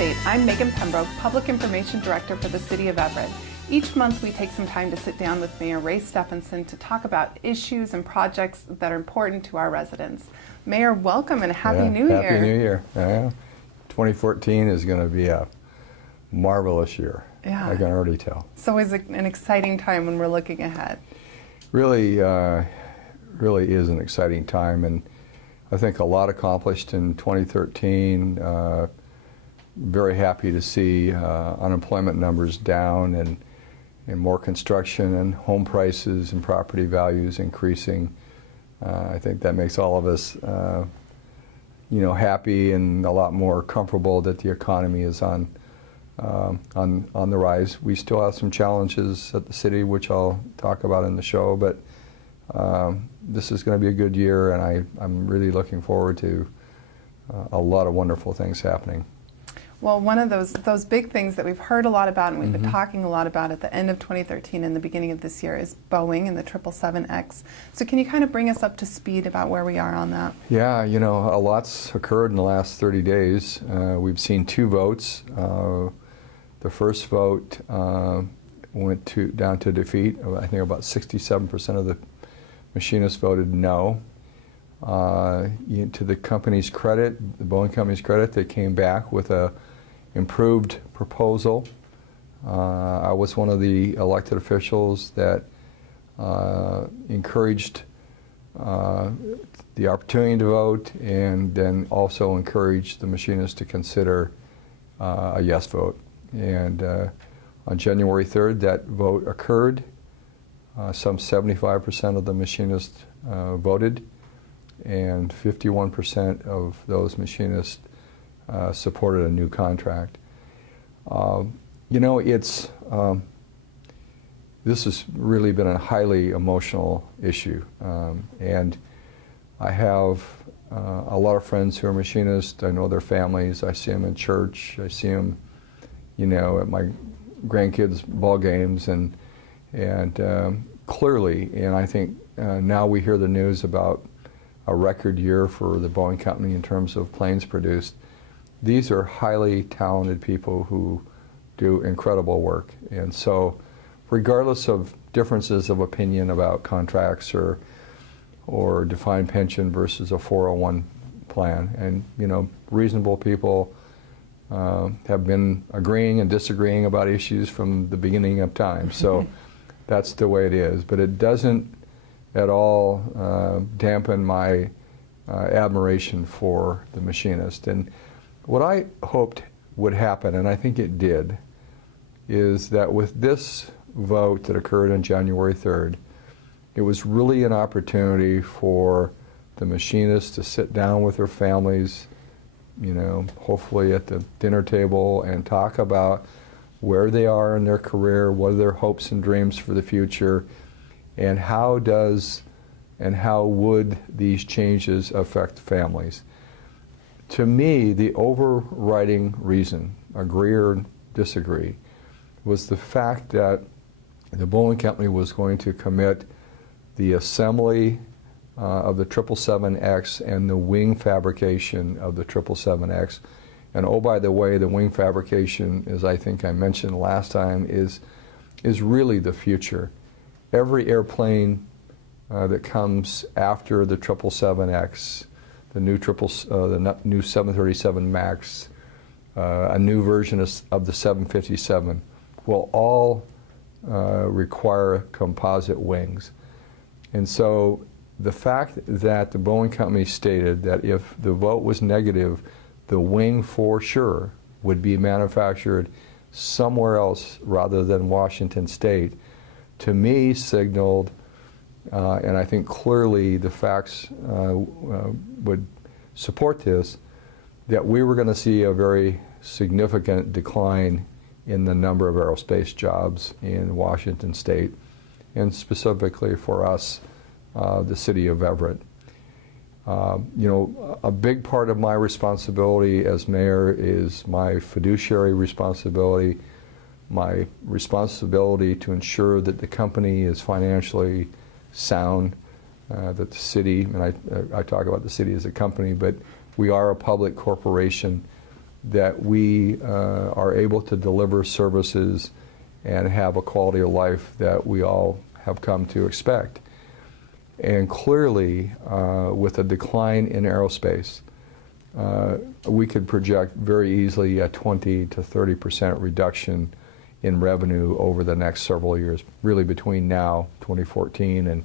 State. I'm Megan Pembroke, Public Information Director for the City of Everett. Each month we take some time to sit down with Mayor Ray Stephanson to talk about issues and projects that are important to our residents. Mayor, welcome and Happy New Year. Happy New Year. 2014 is going to be a marvelous year. Yeah. I can already tell. It's always an exciting time when we're looking ahead. Really is an exciting time, and I think a lot accomplished in 2013. Very happy to see unemployment numbers down and more construction and home prices and property values increasing. I think that makes all of us happy and a lot more comfortable that the economy is on the rise. We still have some challenges at the city, which I'll talk about in the show, but this is going to be a good year, and I'm really looking forward to a lot of wonderful things happening. Well, one of those big things that we've heard a lot about and we've been talking a lot about at the end of 2013 and the beginning of this year is Boeing and the 777X. So can you kind of bring us up to speed about where we are on that? Yeah, a lot's occurred in the last 30 days. We've seen two votes. The first vote went down to defeat. I think about 67% of the machinists voted no. To the company's credit, the Boeing company's credit, they came back with a improved proposal. I was one of the elected officials that encouraged the opportunity to vote, and then also encouraged the machinists to consider a yes vote. And on January 3rd, that vote occurred. Some 75% of the machinists voted, and 51% of those machinists supported a new contract. This has really been a highly emotional issue, and I have a lot of friends who are machinists. I know their families. I see them in church. I see them, at my grandkids' ball games, and clearly, and I think now we hear the news about a record year for the Boeing company in terms of planes produced. These are highly talented people who do incredible work. And so regardless of differences of opinion about contracts or defined pension versus a 401 plan, and reasonable people have been agreeing and disagreeing about issues from the beginning of time. So that's the way it is. But it doesn't at all dampen my admiration for the machinist. And what I hoped would happen, and I think it did, is that with this vote that occurred on January 3rd, it was really an opportunity for the machinists to sit down with their families, hopefully at the dinner table, and talk about where they are in their career, what are their hopes and dreams for the future, and how would these changes affect families. To me, the overriding reason, agree or disagree, was the fact that the Boeing company was going to commit the assembly of the 777X and the wing fabrication of the 777X. And oh, by the way, the wing fabrication, as I think I mentioned last time, is really the future. Every airplane that comes after the 777X, the new 737 MAX, a new version of the 757, will all require composite wings. And so the fact that the Boeing company stated that if the vote was negative, the wing for sure would be manufactured somewhere else rather than Washington State, to me signaled, and I think clearly the facts would support this, that we were going to see a very significant decline in the number of aerospace jobs in Washington State, and specifically for us, the city of Everett. A big part of my responsibility as mayor is my fiduciary responsibility, my responsibility to ensure that the company is financially sound, that the city, and I talk about the city as a company, but we are a public corporation, that we are able to deliver services and have a quality of life that we all have come to expect. And clearly, with a decline in aerospace, we could project very easily a 20 to 30% reduction in revenue over the next several years, really between now, 2014, and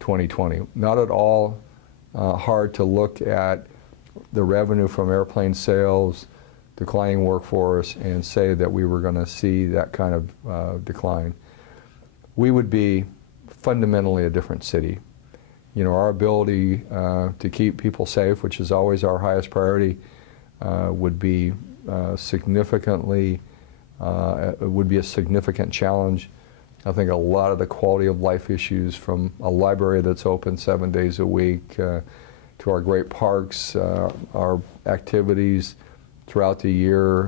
2020. Not at all hard to look at the revenue from airplane sales, declining workforce, and say that we were going to see that kind of decline. We would be fundamentally a different city. You know, our ability to keep people safe, which is always our highest priority, would be significantly, would be a significant challenge. I think a lot of the quality of life issues, from a library that's open 7 days a week, to our great parks, our activities throughout the year,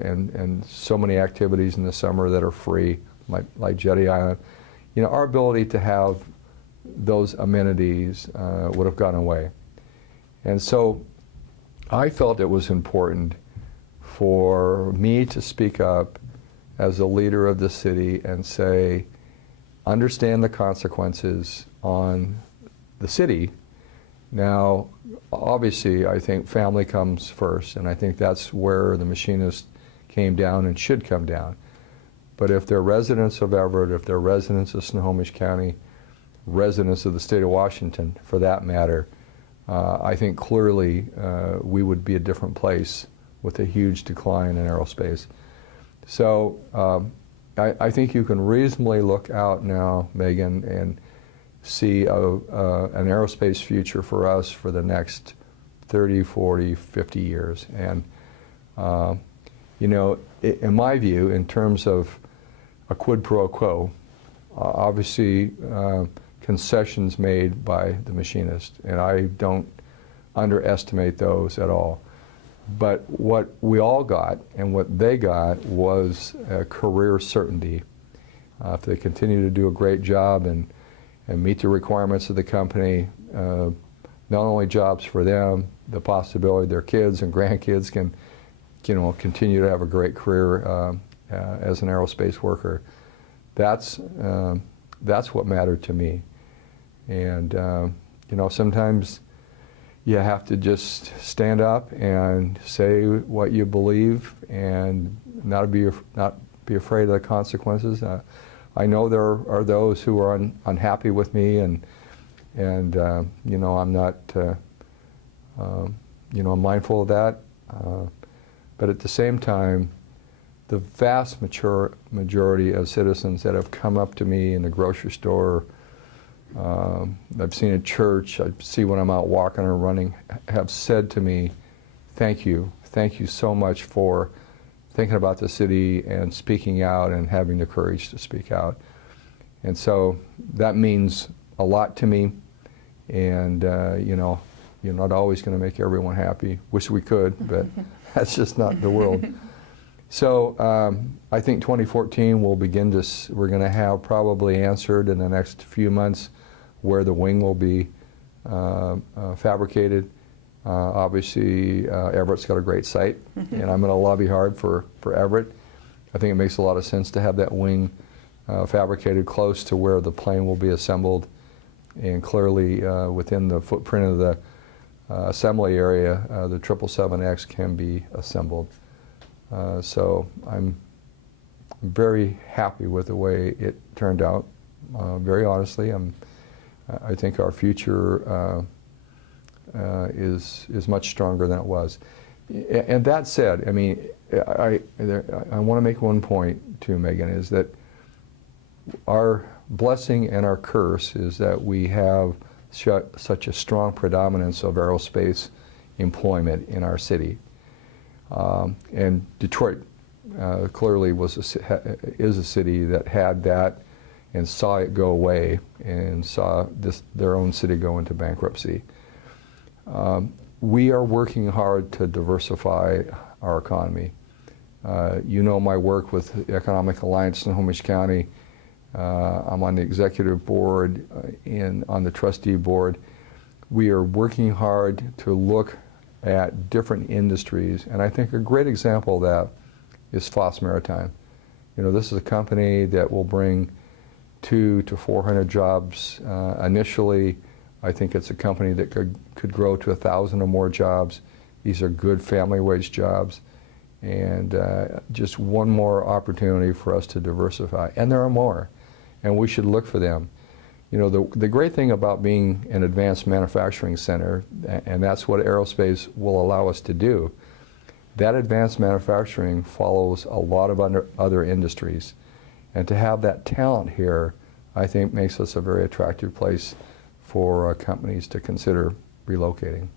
and so many activities in the summer that are free, like Jetty Island. You know, our ability to have those amenities would have gone away. And so I felt it was important for me to speak up as a leader of the city and say, understand the consequences on the city. Now, obviously, I think family comes first, and I think that's where the Machinist came down and should come down. But if they're residents of Everett, if they're residents of Snohomish County, residents of the state of Washington, for that matter, I think clearly we would be a different place with a huge decline in aerospace. So I think you can reasonably look out now, Megan, and see an aerospace future for us for the next 30, 40, 50 years. And, you know, in my view, in terms of a quid pro quo, obviously concessions made by the Machinist, and I don't underestimate those at all. But what we all got and what they got was career certainty. If they continue to do a great job and meet the requirements of the company, not only jobs for them, the possibility their kids and grandkids can, you know, continue to have a great career as an aerospace worker. That's what mattered to me. And you know, sometimes you have to just stand up and say what you believe and not be afraid of the consequences. I know there are those who are unhappy with me, and you know, I'm not you know, I'm mindful of that. But at the same time, the vast majority of citizens that have come up to me in the grocery store, I've seen at church, I see when I'm out walking or running, have said to me, thank you so much for thinking about the city and speaking out and having the courage to speak out. And so that means a lot to me. And you know, you're not always going to make everyone happy. Wish we could, but that's just not the world. So I think 2014 will begin to, we're going to have probably answered in the next few months where the wing will be fabricated. Obviously, Everett's got a great site, and I'm going to lobby hard for Everett. I think it makes a lot of sense to have that wing fabricated close to where the plane will be assembled, and clearly within the footprint of the assembly area, the 777X can be assembled. So I'm very happy with the way it turned out. Very honestly, I think our future is much stronger than it was. And that said, I mean, I want to make one point too, Megan, is that our blessing and our curse is that we have such a strong predominance of aerospace employment in our city. And Detroit clearly is a city that had that and saw it go away and saw their own city go into bankruptcy. We are working hard to diversify our economy. You know my work with the Economic Alliance Snohomish County. I'm on the executive board and on the trustee board. We are working hard to look at different industries. And I think a great example of that is Foss Maritime. You know, this is a company that will bring 200 to 400 jobs initially. I think it's a company that could grow to 1,000 or more jobs. These are good family wage jobs, and just one more opportunity for us to diversify. And there are more, and we should look for them. You know, the great thing about being an advanced manufacturing center, and that's what aerospace will allow us to do, that advanced manufacturing follows a lot of other industries. And to have that talent here, I think makes us a very attractive place for companies to consider relocating.